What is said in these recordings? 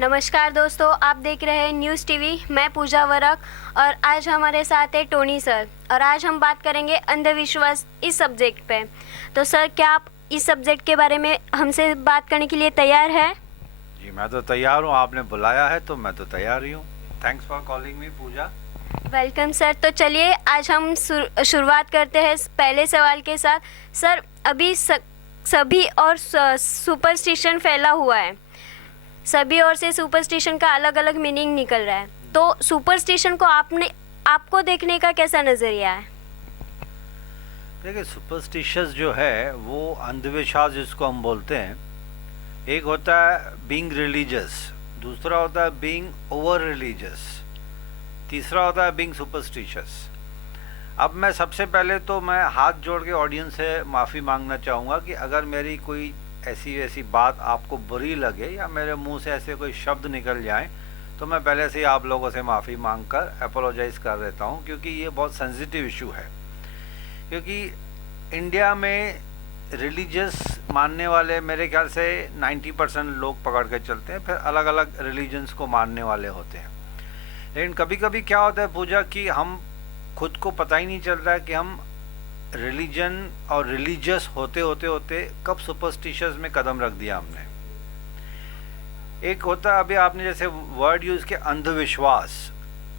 नमस्कार दोस्तों, आप देख रहे हैं न्यूज़ टीवी। मैं पूजा वरक और आज हमारे साथ है टोनी सर और आज हम बात करेंगे अंधविश्वास इस सब्जेक्ट पे। तो सर, क्या आप इस सब्जेक्ट के बारे में हमसे बात करने के लिए तैयार है? जी, मैं तो तैयार हूँ। आपने बुलाया है तो मैं तो तैयार ही हूँ। Thanks for calling me Puja. Welcome sir. तो चलिए आज हम शुरुआत करते हैं पहले सवाल के साथ। सर, अभी सभी और सुपरस्टिशन फैला हुआ है। सभी ओर से सुपरस्टिशन का अलग अलग मीनिंग निकल रहा है। तो सुपरस्टिशन को आपको देखने का कैसा नज़रिया है? देखिए, सुपरस्टिशियस जो है वो अंधविश्वास जिसको हम बोलते हैं, एक होता है बीइंग रिलीजियस, दूसरा होता है बीइंग ओवर रिलीजियस, तीसरा होता है बीइंग सुपरस्टिशियस। अब मैं सबसे पहले तो मैं हाथ जोड़ के ऑडियंस से माफ़ी मांगना चाहूँगा कि अगर मेरी कोई ऐसी वैसी बात आपको बुरी लगे या मेरे मुंह से ऐसे कोई शब्द निकल जाए तो मैं पहले से ही आप लोगों से माफ़ी मांगकर अपोलोजाइज़ कर देता हूँ, क्योंकि ये बहुत सेंसिटिव इशू है। क्योंकि इंडिया में रिलीजियस मानने वाले मेरे ख्याल से 90% लोग पकड़ के चलते हैं, फिर अलग अलग रिलीजन्स को मानने वाले होते हैं। लेकिन कभी कभी क्या होता है पूजा कि हम खुद को पता ही नहीं चल रहा है कि हम रिलीजन और रिलीजियस होते होते होते कब सुपरस्टिशियस में कदम रख दिया हमने। एक होता है, अभी आपने जैसे वर्ड यूज़ किया अंधविश्वास,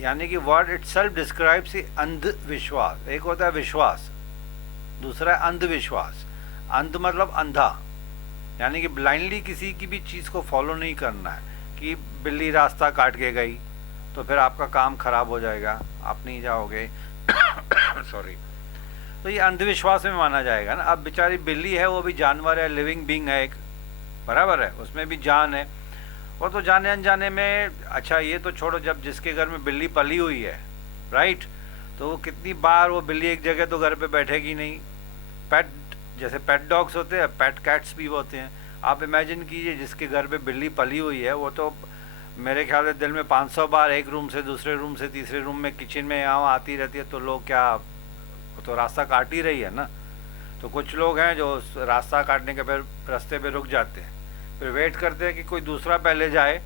यानी कि वर्ड इटसेल्फ डिस्क्राइब्स अंधविश्वास। एक होता है विश्वास, दूसरा है अंधविश्वास। अंध मतलब अंधा, यानी कि ब्लाइंडली किसी की भी चीज़ को फॉलो नहीं करना है कि बिल्ली रास्ता काट के गई तो फिर आपका काम खराब हो जाएगा, आप नहीं जाओगे सॉरी। तो ये अंधविश्वास में माना जाएगा ना। अब बेचारी बिल्ली है, वो भी जानवर है, लिविंग बीइंग है एक, बराबर है, उसमें भी जान है। वो तो जाने अनजाने में, अच्छा ये तो छोड़ो, जब जिसके घर में बिल्ली पली हुई है, राइट, तो वो कितनी बार वो बिल्ली एक जगह तो घर पे बैठेगी नहीं। पेट, जैसे पेट डॉग्स होते हैं, पेट कैट्स भी होते हैं। आप इमेजिन कीजिए जिसके घर पे बिल्ली पली हुई है, वो तो मेरे ख्याल से दिन में 500 बार एक रूम से दूसरे रूम से तीसरे रूम में किचन में यहाँ आती रहती है, तो लोग क्या, तो रास्ता काट ही रही है ना। तो कुछ लोग हैं जो रास्ता काटने के फिर रास्ते पे रुक जाते हैं, फिर वेट करते हैं कि कोई दूसरा पहले जाए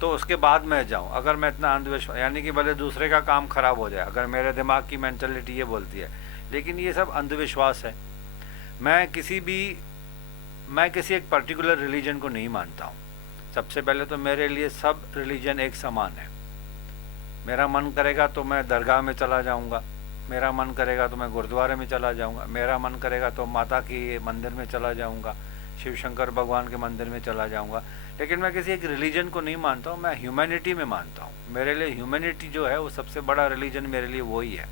तो उसके बाद मैं जाऊं। अगर मैं इतना अंधविश्वास, यानी कि भले दूसरे का काम खराब हो जाए, अगर मेरे दिमाग की मेंटालिटी ये बोलती है। लेकिन ये सब अंधविश्वास है। मैं किसी एक पर्टिकुलर रिलीजन को नहीं मानता हूँ। सबसे पहले तो मेरे लिए सब रिलीजन एक समान है। मेरा मन करेगा तो मैं दरगाह में चला जाऊँगा, मेरा मन करेगा तो मैं गुरुद्वारे में चला जाऊंगा, मेरा मन करेगा तो माता की मंदिर में चला जाऊंगा, शिव शंकर भगवान के मंदिर में चला जाऊंगा। लेकिन मैं किसी एक रिलीजन को नहीं मानता हूँ, मैं ह्यूमैनिटी में मानता हूँ। मेरे लिए ह्यूमैनिटी जो है वो सबसे बड़ा रिलीजन मेरे लिए वही है।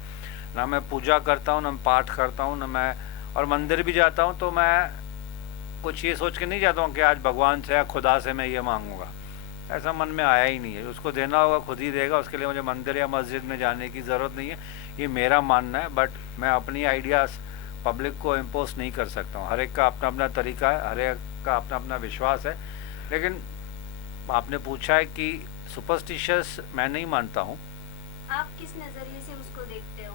ना मैं पूजा करता हूँ, ना मैं पाठ करता हूँ, ना मैं, और मंदिर भी जाता हूँ तो मैं कुछ ये सोच के नहीं जाता हूँ कि आज भगवान से या खुदा से मैं ये मांगूंगा। ऐसा मन में आया ही नहीं है। उसको देना होगा खुद ही देगा, उसके लिए मुझे मंदिर या मस्जिद में जाने की ज़रूरत नहीं है। ये मेरा मानना है, बट मैं अपनी आइडियाज़ पब्लिक को इम्पोज नहीं कर सकता हूँ। हर एक का अपना अपना तरीका है, हर एक का अपना अपना विश्वास है। लेकिन आपने पूछा है कि सुपरस्टिशियस मैं नहीं मानता हूँ। आप किस नज़रिए से उसको देखते हो?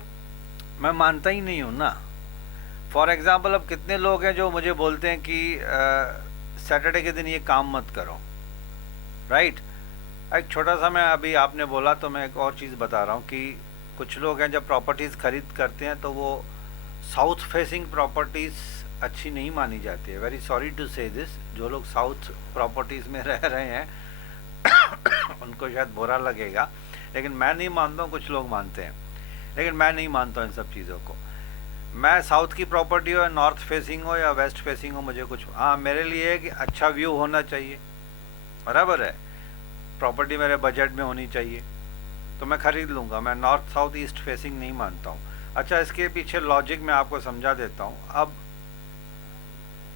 मैं मानता ही नहीं हूँ ना। फॉर एग्ज़ाम्पल, अब कितने लोग हैं जो मुझे बोलते हैं कि सैटरडे के दिन ये काम मत करो, राइट। एक छोटा सा, मैं अभी आपने बोला तो मैं एक और चीज़ बता रहा हूँ कि कुछ लोग हैं जब प्रॉपर्टीज़ खरीद करते हैं तो वो साउथ फेसिंग प्रॉपर्टीज़ अच्छी नहीं मानी जाती है। वेरी सॉरी टू से दिस, जो लोग साउथ प्रॉपर्टीज़ में रह रहे हैं उनको शायद बुरा लगेगा, लेकिन मैं नहीं मानता हूँ। कुछ लोग मानते हैं, लेकिन मैं नहीं मानता हूँ इन सब चीज़ों को। मैं साउथ की प्रॉपर्टी हो, नॉर्थ फेसिंग हो या वेस्ट फेसिंग हो, मुझे कुछ, हाँ मेरे लिए है कि अच्छा व्यू होना चाहिए, बराबर है। प्रॉपर्टी मेरे बजट में होनी चाहिए तो मैं ख़रीद लूँगा। मैं नॉर्थ साउथ ईस्ट फेसिंग नहीं मानता हूँ। अच्छा, इसके पीछे लॉजिक मैं आपको समझा देता हूँ। अब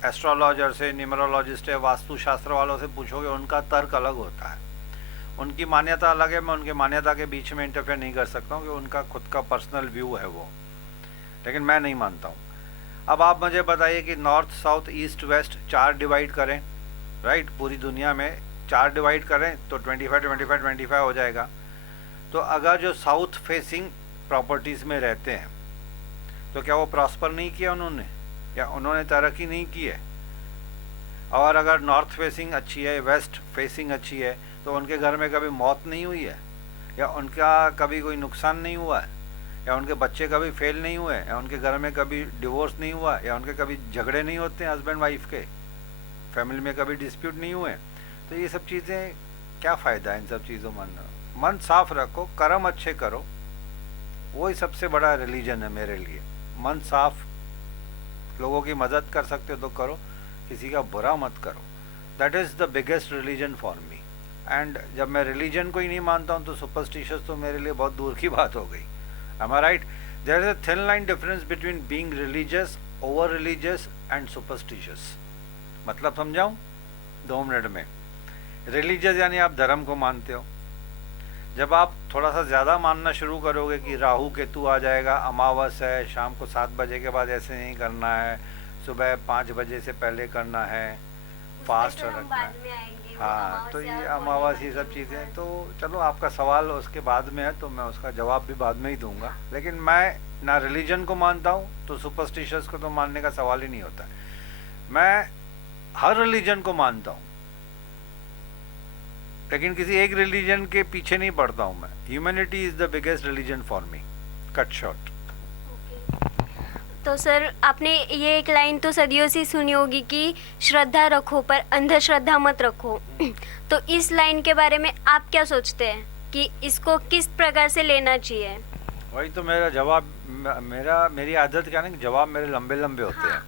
एस्ट्रोलॉजर से, न्यूमरोलॉजिस्ट है, वास्तुशास्त्र वालों से पूछोगे, उनका तर्क अलग होता है, उनकी मान्यता अलग है। मैं उनकी मान्यता के बीच में इंटरफेयर नहीं कर सकता हूँ कि उनका खुद का पर्सनल व्यू है वो, लेकिन मैं नहीं मानता हूँ। अब आप मुझे बताइए कि north south east west 4 divide करें, राइट, पूरी दुनिया में 4 डिवाइड करें तो 25 25 25 हो जाएगा। तो अगर जो साउथ फेसिंग प्रॉपर्टीज़ में रहते हैं तो क्या वो प्रॉस्पर नहीं किया उन्होंने, या उन्होंने तरक्की नहीं की है? और अगर नॉर्थ फेसिंग अच्छी है, वेस्ट फेसिंग अच्छी है, तो उनके घर में कभी मौत नहीं हुई है, या उनका कभी कोई नुकसान नहीं हुआ है, या उनके बच्चे कभी फेल नहीं हुए, या उनके घर में कभी डिवोर्स नहीं हुआ, या उनके कभी झगड़े नहीं होते हैं हस्बैंड वाइफ के, फैमिली में कभी डिस्प्यूट नहीं हुए। तो ये सब चीज़ें क्या फ़ायदा है इन सब चीज़ों में? मन साफ रखो, कर्म अच्छे करो, वही सबसे बड़ा रिलीजन है मेरे लिए। मन साफ, लोगों की मदद कर सकते हो तो करो, किसी का बुरा मत करो। That is the biggest religion for me. And जब मैं रिलीजन को ही नहीं मानता हूँ तो सुपरस्टिशियस तो मेरे लिए बहुत दूर की बात हो गई। Am I right? There is a thin line difference between being religious, over religious and superstitious. मतलब समझाऊं 2 मिनट में। रिलीजियस यानी आप धर्म को मानते हो। जब आप थोड़ा सा ज़्यादा मानना शुरू करोगे कि राहु केतु आ जाएगा, अमावस है, शाम को 7 बजे के बाद ऐसे नहीं करना है, सुबह 5 बजे से पहले करना है, फास्ट रखना है, हाँ, तो ये अमावस ये सब चीज़ें, तो चलो आपका सवाल उसके बाद में है तो मैं उसका जवाब भी बाद में ही दूंगा। लेकिन मैं ना रिलीजन को मानता हूँ तो सुपरस्टिशियस को तो मानने का सवाल ही नहीं होता। मैं हर रिलीजन को मानता हूँ, लेकिन किसी एक रिलीजन के पीछे नहीं पड़ता हूँ मैं। Humanity is the biggest religion for me, cut short. तो सर आपने ये एक लाइन तो सदियों से सुनी होगी कि श्रद्धा रखो पर अंधश्रद्धा मत रखो। तो इस लाइन के बारे में आप क्या सोचते हैं कि इसको किस प्रकार से लेना चाहिए? वही तो मेरा जवाब, मेरी आदत क्या है ना, जवाब मेरे लंबे लंबे होते हैं।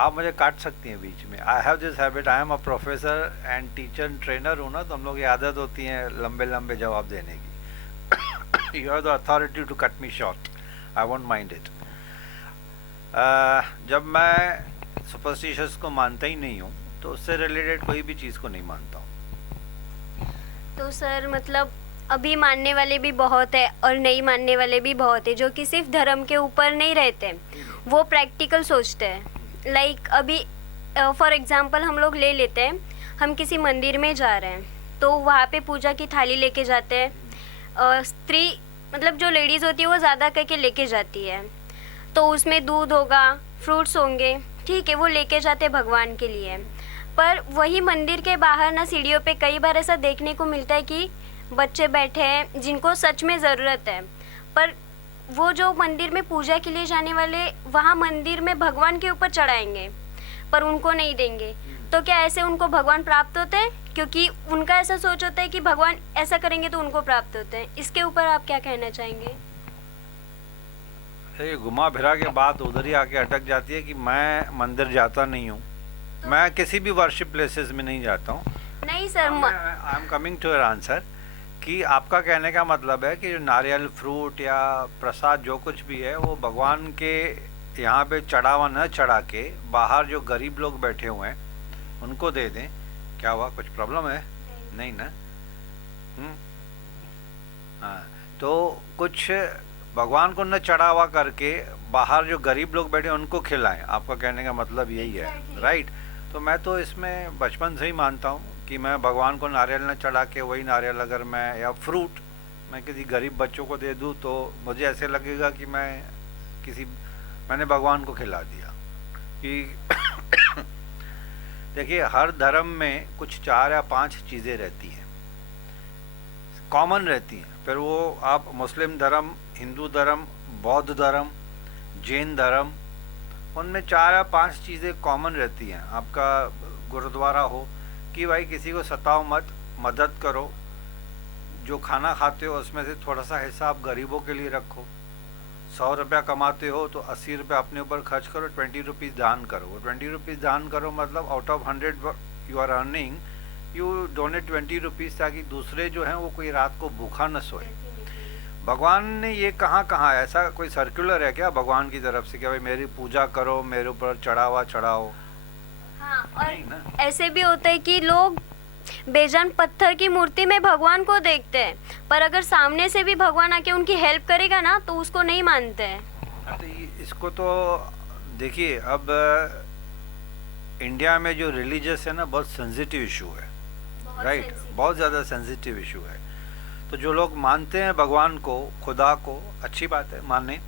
आप मुझे काट सकती हैं बीच में। I have this habit, I am a professor and teacher and trainer हूँ ना, तो हम लोग की आदत होती है लंबे लंबे जवाब देने की। You have the authority to cut me short, I won't mind it. जब मैं सुपरस्टिशियस को मानता ही नहीं हूँ तो उससे रिलेटेड कोई भी चीज़ को नहीं मानता हूँ। तो सर मतलब अभी मानने वाले भी बहुत है और नहीं मानने वाले भी बहुत है, जो कि सिर्फ धर्म के ऊपर नहीं रहते, वो प्रैक्टिकल सोचते हैं। लाइक अभी फॉर एग्जांपल हम लोग ले लेते हैं, हम किसी मंदिर में जा रहे हैं तो वहाँ पे पूजा की थाली लेके जाते हैं। स्त्री मतलब जो लेडीज़ होती है वो ज़्यादा करके लेके जाती है, तो उसमें दूध होगा, फ्रूट्स होंगे, ठीक है, वो लेके जाते भगवान के लिए। पर वही मंदिर के बाहर ना सीढ़ियों पे कई बार ऐसा देखने को मिलता है कि बच्चे बैठे हैं जिनको सच में ज़रूरत है, पर वो जो मंदिर में पूजा के लिए जाने वाले वहाँ मंदिर में भगवान के ऊपर चढ़ाएंगे पर उनको नहीं देंगे। तो क्या ऐसे उनको भगवान प्राप्त होते हैं? क्योंकि उनका ऐसा सोच होता है कि भगवान ऐसा करेंगे तो उनको प्राप्त होते हैं। इसके ऊपर आप क्या कहना चाहेंगे? ये घुमा फिरा के बात उधर ही आके अटक जाती है कि मैं मंदिर जाता नहीं हूँ, मैं किसी भी वर्शिप प्लेसेस में नहीं जाता हूँ। नहीं sir, I am coming to your answer कि आपका कहने का मतलब है कि जो नारियल, फ्रूट या प्रसाद जो कुछ भी है वो भगवान के यहाँ पे चढ़ावा न चढ़ा के बाहर जो गरीब लोग बैठे हुए हैं उनको दे दें। क्या हुआ, कुछ प्रॉब्लम है? नहीं ना? हाँ, तो कुछ भगवान को न चढ़ावा करके बाहर जो गरीब लोग बैठे उनको खिलाएं, आपका कहने का मतलब यही है, राइट? तो मैं तो इसमें बचपन से ही मानता हूँ कि मैं भगवान को नारियल न चढ़ा के वही नारियल अगर मैं या फ्रूट मैं किसी गरीब बच्चों को दे दूँ तो मुझे ऐसे लगेगा कि मैंने भगवान को खिला दिया। कि देखिए, हर धर्म में कुछ 4 या 5 चीज़ें रहती हैं, कॉमन रहती हैं। फिर वो आप मुस्लिम धर्म, हिंदू धर्म, बौद्ध धर्म, जैन धर्म, उनमें 4 या 5 चीज़ें कॉमन रहती हैं। आपका गुरुद्वारा हो कि भाई किसी को सताओ मत, मदद करो, जो खाना खाते हो उसमें से थोड़ा सा हिस्सा आप गरीबों के लिए रखो। 100 रुपया कमाते हो तो 80 रुपये अपने ऊपर खर्च करो, 20 रुपीज़ दान करो। वो 20 रुपीज़ दान करो मतलब out of 100 you are earning, you donate 20 rupees, ताकि दूसरे जो हैं वो कोई रात को भूखा न सोए। भगवान ने ये कहाँ है? ऐसा कोई सर्कुलर है क्या भगवान की तरफ से कि भाई मेरी पूजा करो, मेरे ऊपर चढ़ावा चढ़ाओ? हाँ, और ऐसे भी होता है कि लोग बेजान पत्थर की मूर्ति में भगवान को देखते हैं, पर अगर सामने से भी भगवान आके उनकी हेल्प करेगा ना तो उसको नहीं मानते हैं। तो इसको तो देखिए, अब इंडिया में जो रिलीजियस है ना, बहुत सेंसिटिव इशू है, राइट? बहुत ज़्यादा सेंसिटिव इशू है। तो जो लोग मानते हैं भगवान को, खुदा को, अच्छी बात है, माने।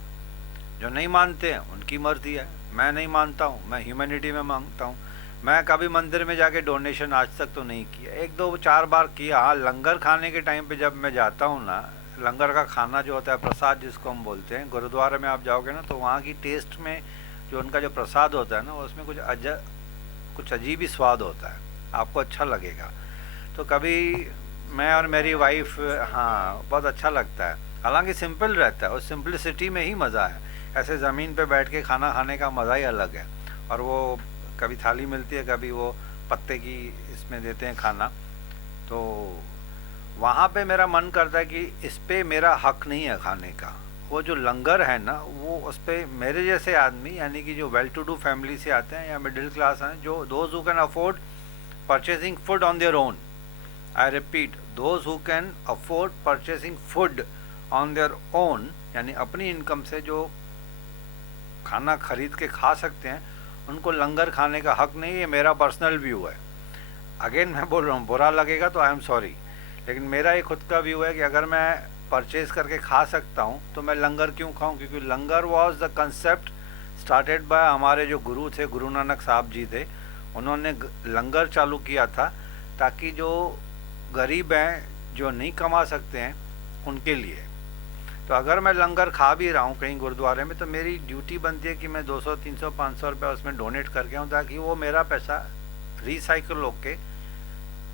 जो नहीं मानते हैं उनकी मर्जी है। मैं नहीं मानता हूँ, मैं ह्यूमैनिटी में मानता हूँ। मैं कभी मंदिर में जाके डोनेशन आज तक तो नहीं किया, 1-2-4 बार किया। हाँ, लंगर खाने के टाइम पे जब मैं जाता हूँ ना, लंगर का खाना जो होता है, प्रसाद जिसको हम बोलते हैं, गुरुद्वारे में आप जाओगे ना तो वहाँ की टेस्ट में जो उनका जो प्रसाद होता है ना, उसमें कुछ अजीब ही स्वाद होता है, आपको अच्छा लगेगा। तो कभी मैं और मेरी वाइफ, हाँ, बहुत अच्छा लगता है। हालांकि सिंपल रहता है, उस सिंपलिसिटी में ही मज़ा है। ऐसे ज़मीन पे बैठ के खाना खाने का मज़ा ही अलग है। और वो कभी थाली मिलती है, कभी वो पत्ते की इसमें देते हैं खाना, तो वहाँ पे मेरा मन करता है कि इस पे मेरा हक नहीं है खाने का। वो जो लंगर है ना, वो उस पर मेरे जैसे आदमी, यानी कि जो वेल टू डू फैमिली से आते हैं या मिडिल क्लास हैं, जो those who can afford purchasing food on their own, I repeat, those who can afford purchasing food on their own, यानी अपनी इनकम से जो खाना खरीद के खा सकते हैं, उनको लंगर खाने का हक नहीं है। मेरा पर्सनल व्यू है। अगेन मैं बोल रहा हूँ, बुरा लगेगा तो आई एम सॉरी, लेकिन मेरा एक खुद का व्यू है कि अगर मैं परचेज करके खा सकता हूँ तो मैं लंगर क्यों खाऊँ। क्योंकि langar was the concept started by हमारे जो गुरु थे, गुरु नानक साहब जी थे। उन्होंने लंगर चालू किया था ताकि जो गरीब हैं, जो नहीं कमा सकते हैं, उनके लिए। तो अगर मैं लंगर खा भी रहा हूँ कहीं गुरुद्वारे में, तो मेरी ड्यूटी बनती है कि मैं 200, 300, 500 रुपये उसमें डोनेट करके आऊँ, ताकि वो मेरा पैसा रिसाइकिल होके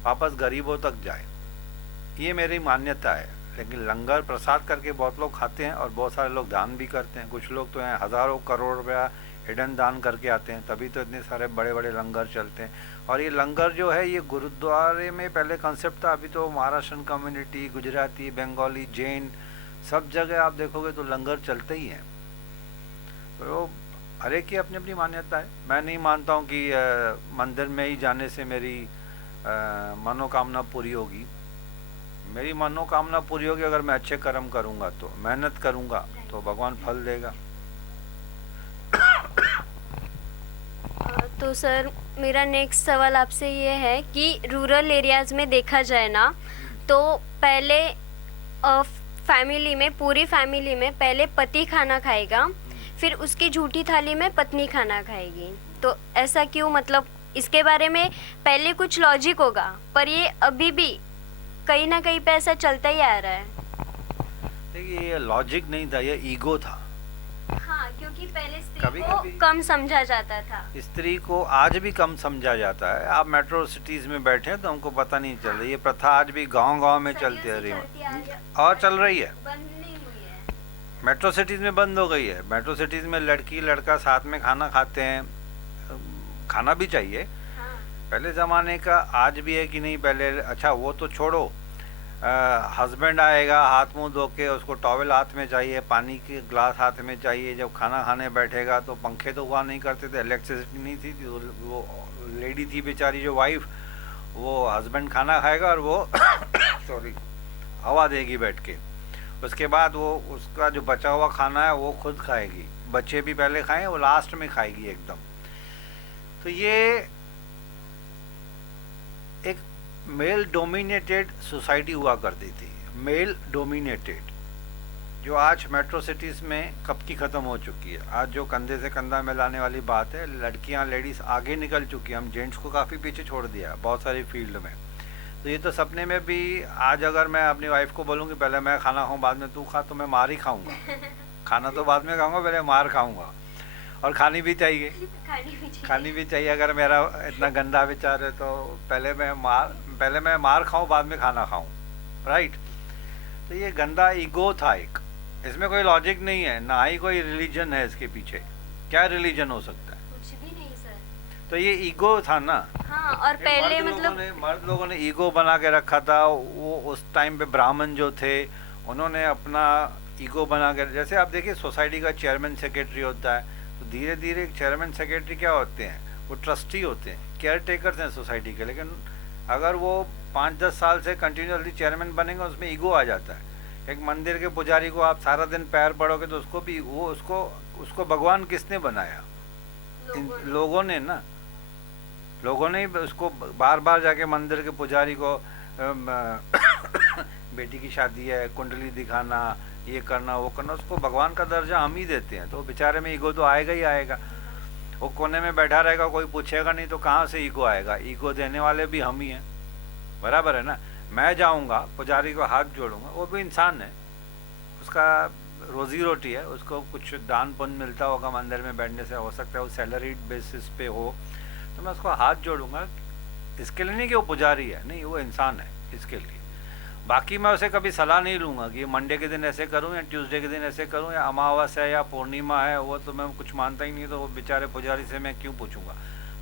वापस गरीबों तक जाए। ये मेरी मान्यता है। लेकिन लंगर प्रसाद करके बहुत लोग खाते हैं और बहुत सारे लोग दान भी करते हैं। कुछ लोग तो हैं हज़ारों करोड़ रुपया हिडन दान करके आते हैं, तभी तो इतने सारे बड़े बड़े लंगर चलते हैं। और ये लंगर जो है, ये गुरुद्वारे में पहले कंसेप्ट था, अभी तो महाराष्ट्रन कम्युनिटी, गुजराती, बंगाली, जैन, सब जगह आप देखोगे तो लंगर चलते ही हैं। तो हर एक की अपनी अपनी मान्यता है। मैं नहीं मानता हूँ कि मंदिर में ही जाने से मेरी मनोकामना पूरी होगी। मेरी मनोकामना पूरी होगी अगर मैं अच्छे कर्म करूँगा, तो मेहनत करूँगा तो भगवान फल देगा। तो सर, मेरा नेक्स्ट सवाल आपसे ये है कि रूरल एरियाज़ में देखा जाए ना, तो पहले फैमिली में, पूरी फैमिली में पहले पति खाना खाएगा, फिर उसकी झूठी थाली में पत्नी खाना खाएगी। तो ऐसा क्यों? मतलब इसके बारे में पहले कुछ लॉजिक होगा, पर ये अभी भी कहीं ना कहीं पे ऐसा चलता ही आ रहा है। देखिए, ये लॉजिक नहीं था, ये ईगो था। हाँ, क्योंकि पहले स्त्री कभी को कभी कम समझा जाता था। स्त्री को आज भी कम समझा जाता है। आप मेट्रो सिटीज में बैठे हैं तो हमको पता नहीं चल रही। ये प्रथा आज भी गांव-गांव में चलती है और चल रही है। बंद नहीं हुई है। मेट्रो सिटीज में बंद हो गई है। मेट्रो सिटीज में लड़की लड़का साथ में खाना खाते हैं, खाना भी चाहिए। हाँ। पहले ज़माने का आज भी है कि नहीं? पहले, अच्छा वो तो छोड़ो, हस्बैंड आएगा, हाथ मुंह धो के, उसको टॉवेल हाथ में चाहिए, पानी के ग्लास हाथ में चाहिए। जब खाना खाने बैठेगा तो पंखे तो हुआ नहीं करते थे, इलेक्ट्रिसिटी नहीं थी, वो लेडी थी बेचारी जो वाइफ, वो हस्बैंड खाना खाएगा और वो सॉरी हवा देगी बैठ के। उसके बाद वो उसका जो बचा हुआ खाना है वो खुद खाएगी। बच्चे भी पहले खाएं, वो लास्ट में खाएगी एकदम। तो ये एक मेल डोमिनेटेड सोसाइटी हुआ करती थी, मेल डोमिनेटेड, जो आज मेट्रो सिटीज़ में कब की ख़त्म हो चुकी है। आज जो कंधे से कंधा मिलाने वाली बात है, लड़कियां, लेडीज़ आगे निकल चुकी हैं। हम जेंट्स को काफ़ी पीछे छोड़ दिया बहुत सारी फील्ड में। तो ये तो सपने में भी, आज अगर मैं अपनी वाइफ को बोलूँ कि पहले मैं खाना खाऊँ बाद में तू खा, तो मैं मार ही खाऊँगा। खाना तो बाद में खाऊँगा, पहले मार खाऊँगा। और खानी भी चाहिए, खानी भी चाहिए। अगर मेरा इतना गंदा विचार है तो पहले मैं मार खाऊं बाद में खाना खाऊं, राइट? तो ये गंदा ईगो था एक, इसमें कोई लॉजिक नहीं है, ना ही कोई रिलीजन है इसके पीछे। क्या रिलीजन हो सकता है? कुछ भी नहीं सर। तो ये ईगो था ना। हाँ, और पहले मतलब मर्द लोगों ने ईगो बना के रखा था। वो उस टाइम पे ब्राह्मण जो थे, उन्होंने अपना ईगो बना के, जैसे आप देखिए सोसाइटी का चेयरमैन सेक्रेटरी होता है, तो धीरे धीरे चेयरमैन सेक्रेटरी क्या होते हैं? वो ट्रस्टी होते हैं, केयर टेकर्स हैं सोसाइटी के। लेकिन अगर वो 5-10 साल से कंटिन्यूसली चेयरमैन बनेंगे, उसमें ईगो आ जाता है। एक मंदिर के पुजारी को आप सारा दिन पैर पड़ोगे तो उसको भी उसको भगवान किसने बनाया? लोगों ने ना। लोगों ने उसको बार बार जाके मंदिर के पुजारी को बेटी की शादी है, कुंडली दिखाना, ये करना, वो करना, उसको भगवान का दर्जा हम ही देते हैं। तो बेचारे में ईगो तो आएगा ही आएगा। वो कोने में बैठा रहेगा, कोई पूछेगा नहीं, तो कहाँ से ईगो आएगा? ईगो देने वाले भी हम ही हैं, बराबर है ना। मैं जाऊँगा पुजारी को हाथ जोड़ूंगा, वो भी इंसान है, उसका रोजी रोटी है, उसको कुछ दान पुण्य मिलता होगा मंदिर में बैठने से, हो सकता है वो सैलरी बेसिस पे हो, तो मैं उसको हाथ जोड़ूंगा। इसके लिए नहीं कि वो पुजारी है, नहीं, वो इंसान है, इसके लिए। बाकी मैं उसे कभी सलाह नहीं लूँगा कि मंडे के दिन ऐसे करूँ या ट्यूसडे के दिन ऐसे करूँ या अमावस्या है या पूर्णिमा है, वो तो मैं कुछ मानता ही नहीं, तो वो बेचारे पुजारी से मैं क्यों पूछूंगा।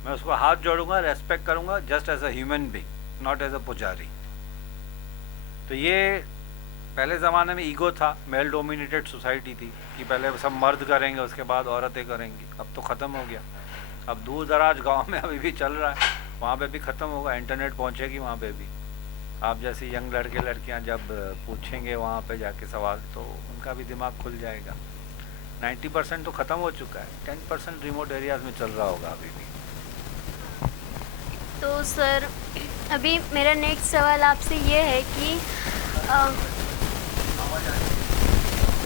मैं उसको हाथ जोड़ूंगा, रेस्पेक्ट करूँगा, just as a human being, not as a pujari. तो ये पहले ज़माने में ईगो था, मेल डोमिनेटेड सोसाइटी थी कि पहले सब मर्द करेंगे, उसके बाद औरतें करेंगी। अब तो ख़त्म हो गया, अब दूर दराज गाँव में अभी भी चल रहा है, वहाँ पे भी ख़त्म होगा, इंटरनेट पहुँचेगी वहाँ पे भी। आप जैसे यंग लड़के लड़कियां जब पूछेंगे वहाँ पे जाके सवाल, तो उनका भी दिमाग खुल जाएगा। 90% तो ख़त्म हो चुका है, 10% रिमोट एरियाज में चल रहा होगा अभी भी। तो सर अभी मेरा नेक्स्ट सवाल आपसे ये है कि